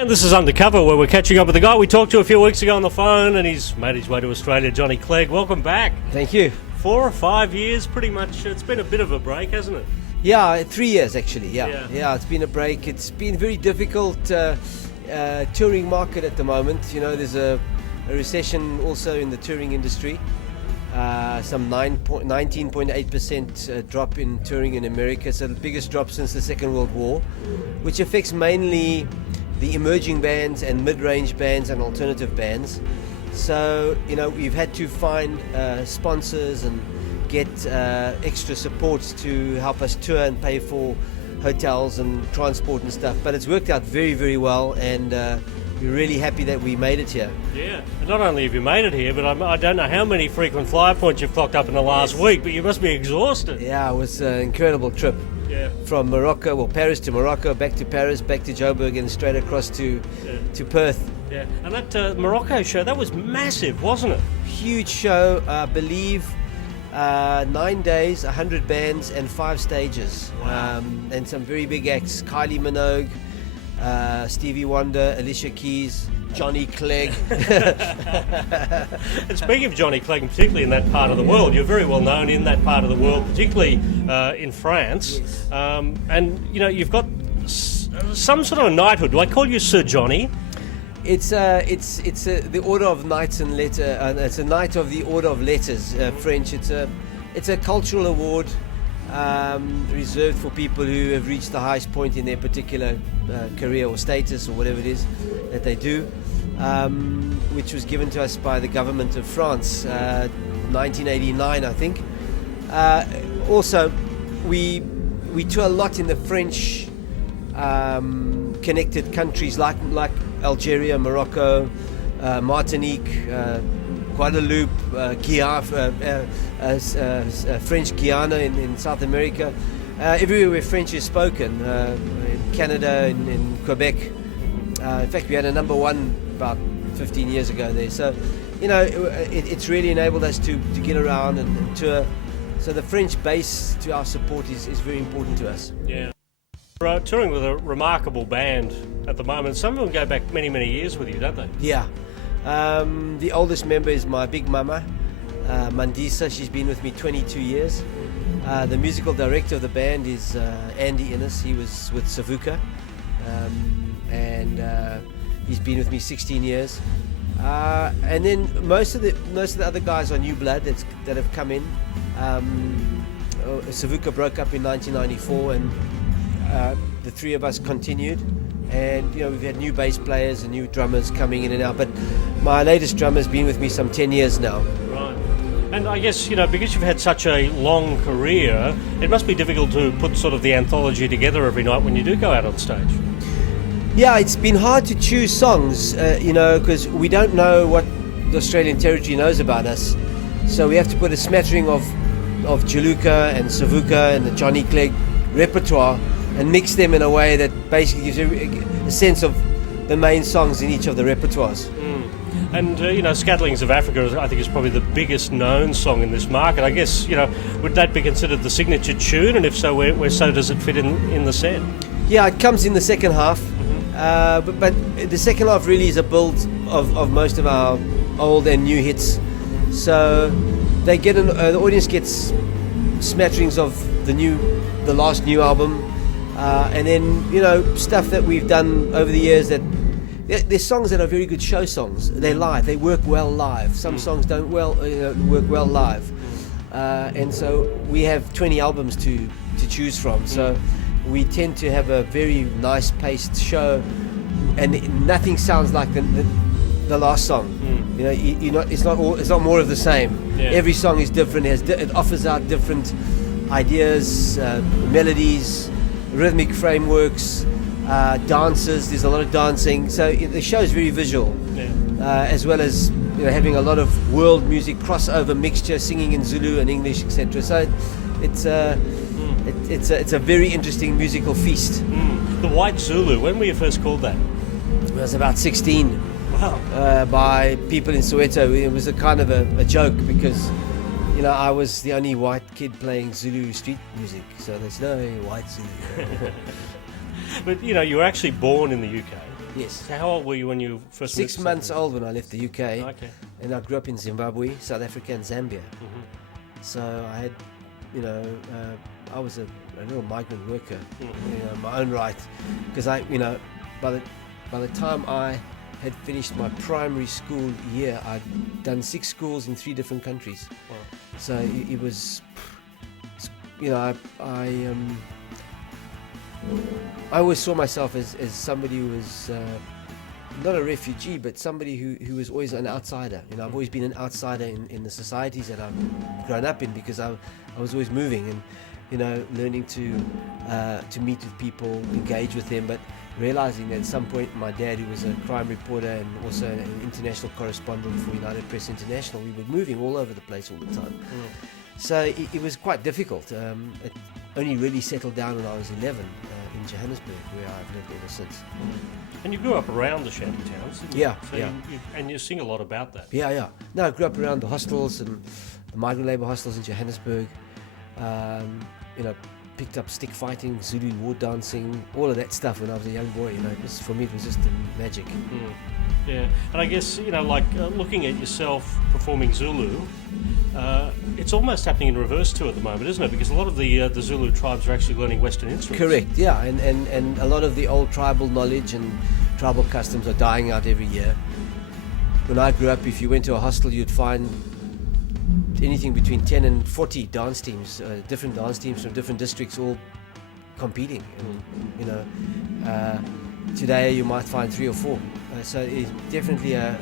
And this is Undercover, where we're catching up with the guy we talked to a few weeks ago on the phone, and he's made his way to Australia, Johnny Clegg. Welcome back. Thank you. 4 or 5 years, pretty much. It's been a bit of a break, hasn't it? Yeah, 3 years actually. Yeah, it's been a break. It's been very difficult touring market at the moment. You know, there's a recession also in the touring industry. Some 19.8% drop in touring in America, so the biggest drop since the Second World War, which affects mainly the emerging bands and mid-range bands and alternative bands. So, you know, we've had to find sponsors and get extra support to help us tour and pay for hotels and transport and stuff. But it's worked out very, very well, and we're really happy that we made it here. Yeah, and not only have you made it here, but I don't know how many frequent flyer points you've clocked up in the last week, but you must be exhausted. Yeah, it was an incredible trip. Yeah. From Morocco, well, Paris to Morocco, back to Paris, back to Joburg, and straight across to Perth. Yeah, and that Morocco show, that was massive, wasn't it? Huge show, I believe. 9 days, 100 bands, and 5 stages. Wow. And some very big acts: Kylie Minogue, Stevie Wonder, Alicia Keys, Johnny Clegg. And speaking of Johnny Clegg, particularly in that part of the world, you're very well known in that part of the world, particularly in France. Yes. And you know, you've got some sort of a knighthood. Do I call you Sir Johnny? It's the Order of Knights and Letter. It's a Knight of the Order of Letters, French. It's a cultural award reserved for people who have reached the highest point in their particular career or status or whatever it is that they do, which was given to us by the government of France, 1989, I think. Also, we tour a lot in the French connected countries like Algeria, Morocco, Martinique, Guadeloupe, French Guiana in South America, everywhere where French is spoken, in Canada, in Quebec. In fact, we had a number one about 15 years ago there. So, you know, it's really enabled us to get around and tour. So the French base to our support is very important to us. Yeah. We're touring with a remarkable band at the moment. Some of them go back many, many years with you, don't they? Yeah. The oldest member is my big mama, Mandisa. She's been with me 22 years. The musical director of the band is Andy Innes. He was with Savuka, and he's been with me 16 years. And then most of the other guys are new blood that have come in. Savuka broke up in 1994, and the three of us continued. And you know, we've had new bass players and new drummers coming in and out, but my latest drummer's been with me some 10 years now. Right. And I guess, you know, because you've had such a long career, it must be difficult to put sort of the anthology together every night when you do go out on stage. Yeah, it's been hard to choose songs, you know, because we don't know what the Australian Territory knows about us. So we have to put a smattering of Jaluka and Savuka and the Johnny Clegg repertoire and mix them in a way that basically gives a sense of the main songs in each of the repertoires. And, you know, Scatterlings of Africa, I think, is probably the biggest known song in this market. I guess, you know, would that be considered the signature tune? And if so, where so does it fit in the set? Yeah, it comes in the second half. But the second half really is a build of most of our old and new hits. So they get the audience gets smatterings of the last new album. And then, you know, stuff that we've done over the years that there's songs that are very good show songs. They're live. They work well live. Some songs don't work well live. And so we have 20 albums to choose from. So we tend to have a very nice paced show, and nothing sounds like the last song. You know, it's not more of the same. Yeah. Every song is different. It offers out different ideas, melodies, rhythmic frameworks, dances. There's a lot of dancing, so the show is very visual, as well as, you know, having a lot of world music crossover mixture, singing in Zulu and English, etc. So it's a very interesting musical feast. The White Zulu, when were you first called that? I was about 16. Wow. By people in Soweto. It was a kind of a joke because, you know, I was the only white kid playing Zulu street music, so there's no white Zulu. But, you know, you were actually born in the UK. Yes. So how old were you when you first moved 6 to months South old when I left the UK. Okay. And I grew up in Zimbabwe, South Africa, and Zambia. Mm-hmm. So I had, I was a real migrant worker, in my own right, because by the time I had finished my primary school year, I'd done 6 schools in 3 different countries. Wow. So it was, I always saw myself as somebody who was not a refugee, but somebody who was always an outsider. I've always been an outsider in the societies that I've grown up in, because I was always moving and learning to meet with people, engage with them, but realizing that at some point my dad, who was a crime reporter and also an international correspondent for United Press International, we were moving all over the place all the time. So it was quite difficult. It only really settled down when I was 11 in Johannesburg, where I've lived ever since. And you grew up around the shanty towns, didn't you? Yeah, so yeah. And you sing a lot about that. Yeah. No, I grew up around the hostels and the migrant labour hostels in Johannesburg. Picked up stick fighting, Zulu war dancing, all of that stuff when I was a young boy. For me it was just magic. Yeah, and I guess looking at yourself performing Zulu, it's almost happening in reverse too at the moment, isn't it? Because a lot of the Zulu tribes are actually learning Western instruments. Correct. Yeah, and a lot of the old tribal knowledge and tribal customs are dying out every year. When I grew up, if you went to a hostel, you'd find anything between 10 and 40 dance teams, different dance teams from different districts, all competing. Today you might find 3 or 4. So it's definitely a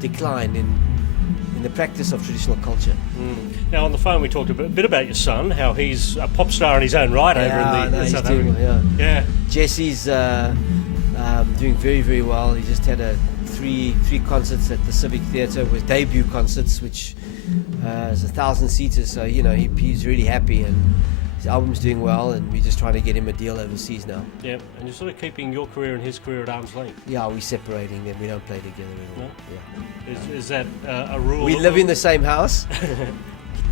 decline in the practice of traditional culture. Now on the phone we talked a bit about your son, how he's a pop star in his own right over in South Africa. Yeah. Jesse's doing very, very well. He just had three concerts at the Civic Theatre, with debut concerts, which is 1,000 seaters. So he's really happy, and his album's doing well, and we're just trying to get him a deal overseas now. Yeah, and you're sort of keeping your career and his career at arm's length. Yeah, we're separating them. We don't play together at all. No? Yeah. Is that a rule? We live in the same house.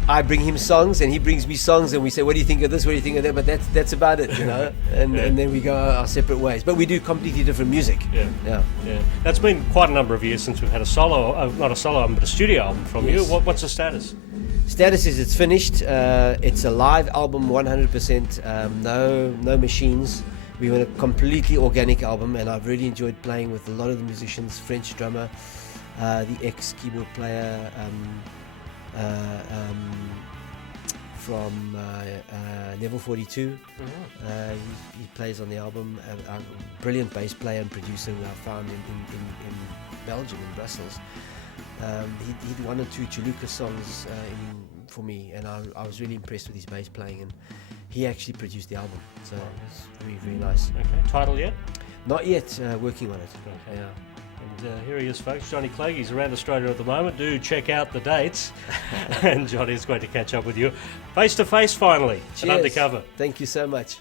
I bring him songs and he brings me songs, and we say, what do you think of this, what do you think of that? But that's about it, and then we go our separate ways. But we do completely different music. Yeah. That's been quite a number of years since we've had a solo, not a solo album, but a studio album from you. What's the status? Status is it's finished. It's a live album, 100%, no machines. We want a completely organic album, and I've really enjoyed playing with a lot of the musicians, French drummer, the ex-keyboard player, from Level 42. He plays on the album. A brilliant bass player and producer who I found in Belgium, in Brussels. He did 1 or 2 Chuluka songs for me, and I was really impressed with his bass playing, and he actually produced the album, so it's very, very nice. Okay, title yet? Not yet, working on it. Okay. Yeah. And here he is, folks, Johnny Clegg. He's around Australia at the moment. Do check out the dates. And Johnny, it's great to catch up with you. Face to face, finally. Cheers. At Undercover. Thank you so much.